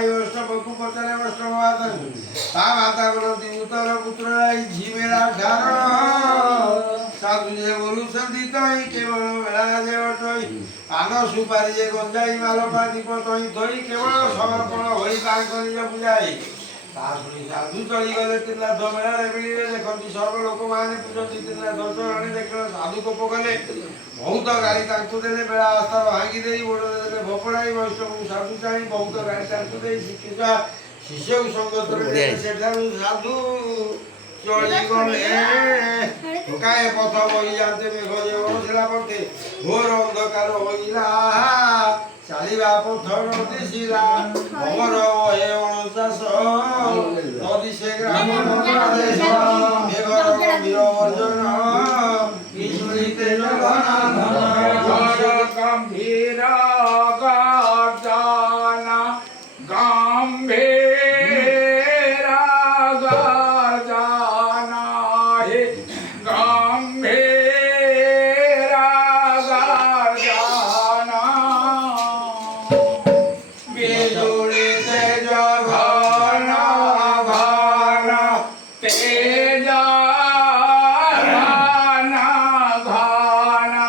ପାଇ ବୈଷ୍ଣବକୁ ପଚାରେ ବୈଷ୍ଣବ ମାତାଙ୍କୁ ତା ମାତା କରନ୍ତି ଉତ୍ତର ପୁତ୍ର ଝିମେରା ଠାର ସାଧୁ ଯେ ବୋଲୁଛନ୍ତି ତହିଁ କେବଳ ବେଳା ଯେ ଅଟଇ ପାନ ସୁପାରି ଯେ ଗଞ୍ଜାଇ ମାଲପା ଦୀପ ତହିଁ ଧରି କେବଳ ସମର୍ପଣ ହୋଇ ତାଙ୍କ ନିଜ ପୂଜାଇ ତା ଶୁଣି ସାଧୁ ଚଳିଗଲେ ତ୍ରିନାଥ ମେଳାରେ ମିଳିଲେ ଦେଖନ୍ତି ସର୍ବ ଲୋକମାନେ ପୂଜନ୍ତି ତ୍ରିନାଥ ଚରଣୀ ଦେଖିଲେ ସାଧୁ କୋପ କଲେ ବହୁତ ଗାଳି ତାଙ୍କୁ ଦେଲେ ବେଳା ଆସ୍ଥାର ଭାଙ୍ଗି ଦେଇ ଗୋଡ଼ରେ ଦେଲେ ଭୋପଡ଼ାଇ ବୈଷ୍ଣବଙ୍କୁ ସାଧୁ ଚାହିଁ ବହୁତ ଗାଳି ତାଙ୍କୁ ଦେଇ ଶିକ୍ଷା ଶିଷ୍ୟକୁ ସଙ୍ଗତରେ ସେଠାରୁ ସାଧୁ ଚଳିଗଲେ ଠୋକାଏ ପଥ ବହି ଯାଆନ୍ତେ ମେଘ ଯେ ବରସିଲା ପଥେ ଘୋର ଅନ୍ଧକାର ହୋଇଲା ଚାଲିବା ପଥ ଦିଶିଲା ଅମର ହେ ଅଣଚାଷ ନଦୀ ସେ ଗ୍ରାମ ଦେଶ ମେଘର ଗମ୍ଭୀର ବର୍ଜନ ବିଜୁଳିତେ ଜଗନ୍ନାଥ ଗମ୍ଭୀର ଗର୍ଜନ ଗମ୍ଭୀର ଗର୍ଜନ ହେ ଗମ୍ଭୀର ଗର୍ଜନ বিজুড়িতে জঘন ঘন তেজ ঘন ঘন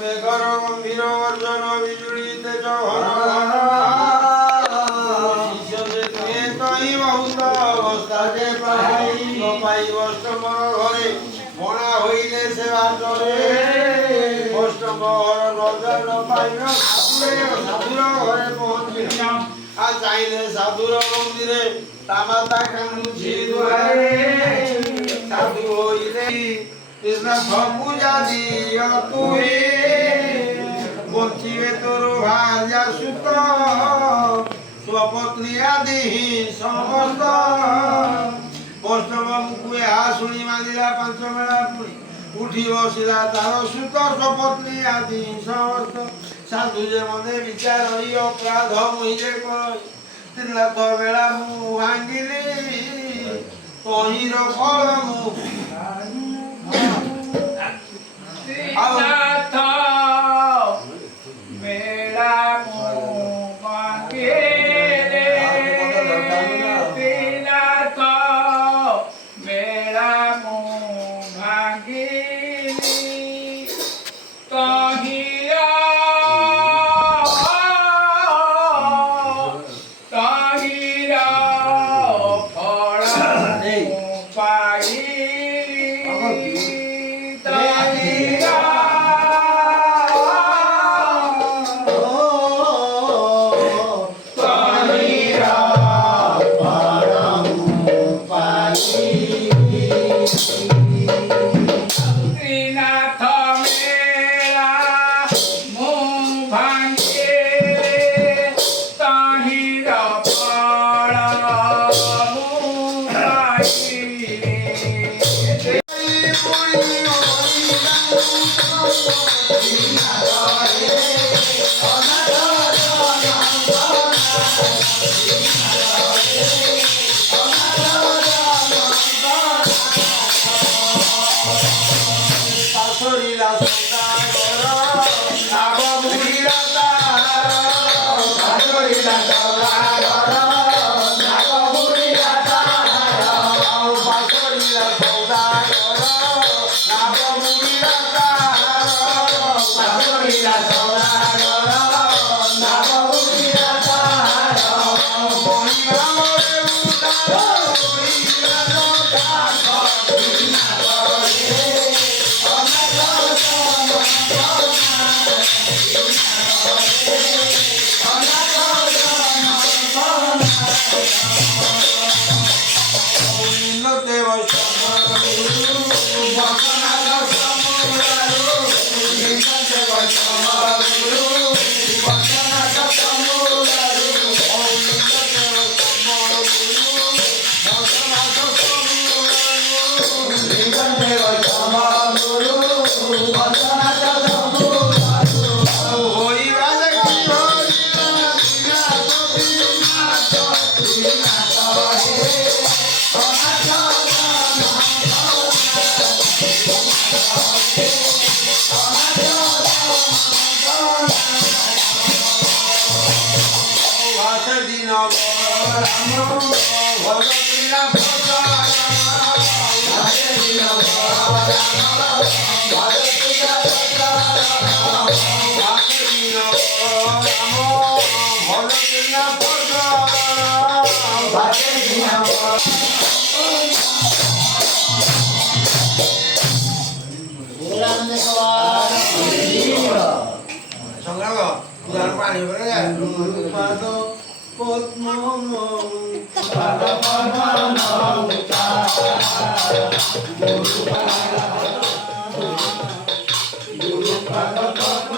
মেঘর গম্ভীর গর্জন গম্ভীর গর্জন গম্ভীর গর্জন বিজুড়িতে জঘন ঘন তেজ মেঘর গম্ভীর অর্জন বিজুড়িতে জঘন তহি বহুত অবস্থা যে পাই পাই বৈষ্ণব ঘরে মনা হইলে সেবা চলে বৈষ্ণব ঘর নজর পাইল সাধুর ঘরে পৌঁছিল আর চাইলে সাধুর মন্দিরে তামাতা কান্দুছি দুয়ারে সাধু হইলে কৃষ্ণ পূজা দিও তুই বঞ্চিবে তোর ভাজা সুত स्वपत्नी आदि समस्त बैष्णव मुखु ଏହା ଶୁଣି ମାନିଲା ପାଞ୍ଚ ବେଳା ପୁଣି ଉଠି ବସିଲା ତାର ସୁତ ସ୍ୱପତ୍ନୀ ଆଦି ସମସ୍ତ ସାଧୁ ଯେ ମନେ ବିଚାର ଅପରାଧ ମୁହିଁରେ କହି ତ୍ରିନାଥ ବେଳା ମୁଁ ଭାଙ୍ଗିଲି ତହିଁର ଫଳ ମୁଁ ତ୍ରିନାଥ ବେଳା ମୁଁ ଭାଙ୍ଗିଲି ତ୍ରିନାଥ ବେଳା ମୁଁ ଭାଙ୍ଗିଲି ତହିଁର ଫଳ ମୁଁ ପାଇଲି ତ୍ରିନାଥ ମେଳା ମୁଁ ଭାଙ୍ଗେ ତହିଁର ଫଳ ମୁଁ ପାଇଲି ପାଶରିଲା ସଦାଗର ନାଗ ବୁଢ଼ୀର ପାଶରିଲା ସଦାଗର ନାଗ ବୁଢ଼ୀର ପାଶରିଲା ସଦାଗର ନାଗ ବୁଢ଼ୀର ପାଶରିଲା ସଦାଗର ନାଗ ବୁଢ଼ୀର ମହିମା ମରେ ଉଦାର ସଂଗ୍ରାମ ପାଣି ପାଦ পদ্ম পাদ পদ্ম